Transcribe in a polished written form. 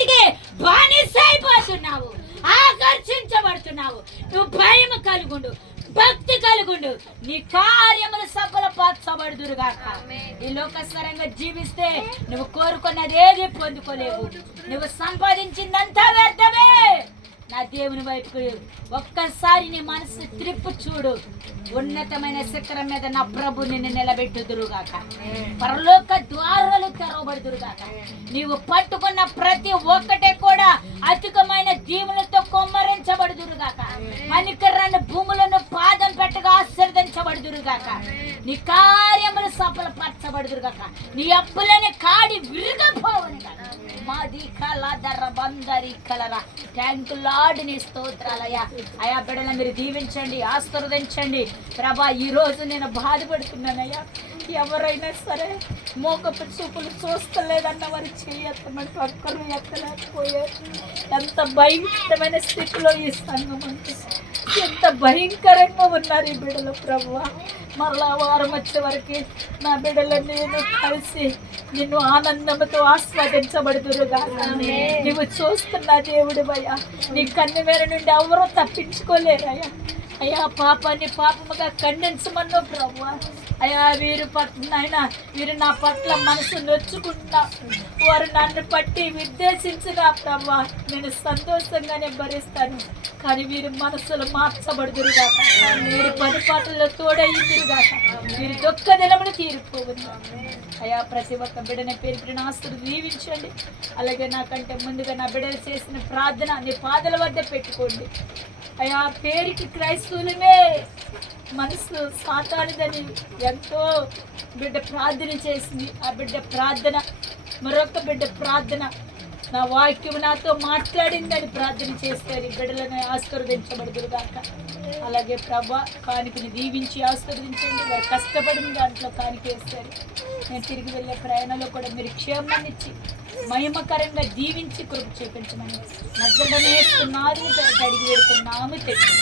దానికి బానిసైపోతున్నావు, ఆకర్షించబడుతున్నావు. నువ్వు భయం కలుగుండు, భక్తి కలుగుండు, నీ కార్యములు సఫలపరచబడుదురుగాక. ఈ లోకస్వరంగా జీవిస్తే నువ్వు కోరుకున్నది ఏది పొందుకోలేవు. నువ్వు సంపాదించిందంతా వ్యర్థమే. నా దేవుని వైపుకు ఒక్కసారి నీ మనసు త్రిప్పు చూడు. ఉన్నతమైన శిఖరం మీద నా ప్రభు నిన్ను నిలబెట్టుదురుగాక. పరలోక ద్వారాలు తెరవబడుదురుగాక. నీవు పట్టుకున్న ప్రతి ఒక్కటే కూడా అధికమైన దీవులతో కొమ్మరించబడుదురుగాక. మణికర్రాన్ని భూములను పాదం పెట్టగా ఆశీర్వదించబడుదురుగాక. నీ కార్యములు సఫలపరచబడుదురుగాక. నీ అప్పులని కాడి విరిగపోవని గాక. మాది కలదర బందరి కలరా. థ్యాంక్ లార్డ్, నీ స్తోత్రాలయ్యా. అయా బిడ్డలను మీరు దీవించండి, ఆశీర్వదించండి ప్రభా. ఈరోజు నేను బాధపడుతున్నానయ్యా. ఎవరైనా సరే మోకపు చూపులు చూస్తలేదన్న వారు చేయెత్తమంటే ఒక్కరు ఎత్తలేకపోయారు. ఎంత భయంకరమైన స్థితిలో ఈ సంఘం అంటే, ఎంత భయంకరంగా ఉన్నారు ఈ బిడ్డలు ప్రభువా. మరలా వారం వచ్చే వరకు నా బిడ్డలు నేను కలిసి నిన్ను ఆనందంతో ఆస్వాదించబడుదురుగా. నువ్వు చూస్తున్నా దేవుడు అయ్యా. నీ కన్ను మేర నుండి ఎవరో తప్పించుకోలేరయ్యా. అయ్యా పాపాన్ని పాపముగా ఖండించమన్నావు ప్రభువా. అయ్యా వీరు వీరు నా పట్ల మనసు నొచ్చుకున్నా, వారు నన్ను పట్టి విద్వేషించిన ప్రభా నేను సంతోషంగానే భరిస్తాను. కానీ వీరు మనసులు మార్చబడుదురుగాక. వీరి పని పాటల్లో తోడయ్యుదురుగాక. వీరి దుఃఖ దినములు తీరిపోవును. అయ్యా ప్రతి ఒక్క బిడ్డని పేరు ఆస్తులు దీవించండి. అలాగే నాకంటే ముందుగా నా బిడ్డలు చేసిన ప్రార్థన నీ పాదల వద్ద పెట్టుకోండి. అయ్యా పేరుకి క్రైస్తవులమే, మనసు సాతానిదని ఎంతో బిడ్డ ప్రార్థన చేసింది. ఆ బిడ్డ ప్రార్థన, మరొక బిడ్డ ప్రార్థన, నా వాక్యం నాతో మాట్లాడిందని ప్రార్థన చేస్తారు. బిడ్డలను ఆశీర్వదించబడుదురుగాక. అలాగే ప్రభా కానుకని దీవించి ఆశీర్వదించండి. వారు కష్టపడిన దాంట్లో కానుకేస్తారు. నేను తిరిగి వెళ్ళే ప్రయాణంలో కూడా మీరు క్షేమాన్ని ఇచ్చి మహిమకరంగా దీవించి కృప చూపించమని నజరేయుడైన యేసు నామమున అడిగి వేడుకున్నాము తండ్రి.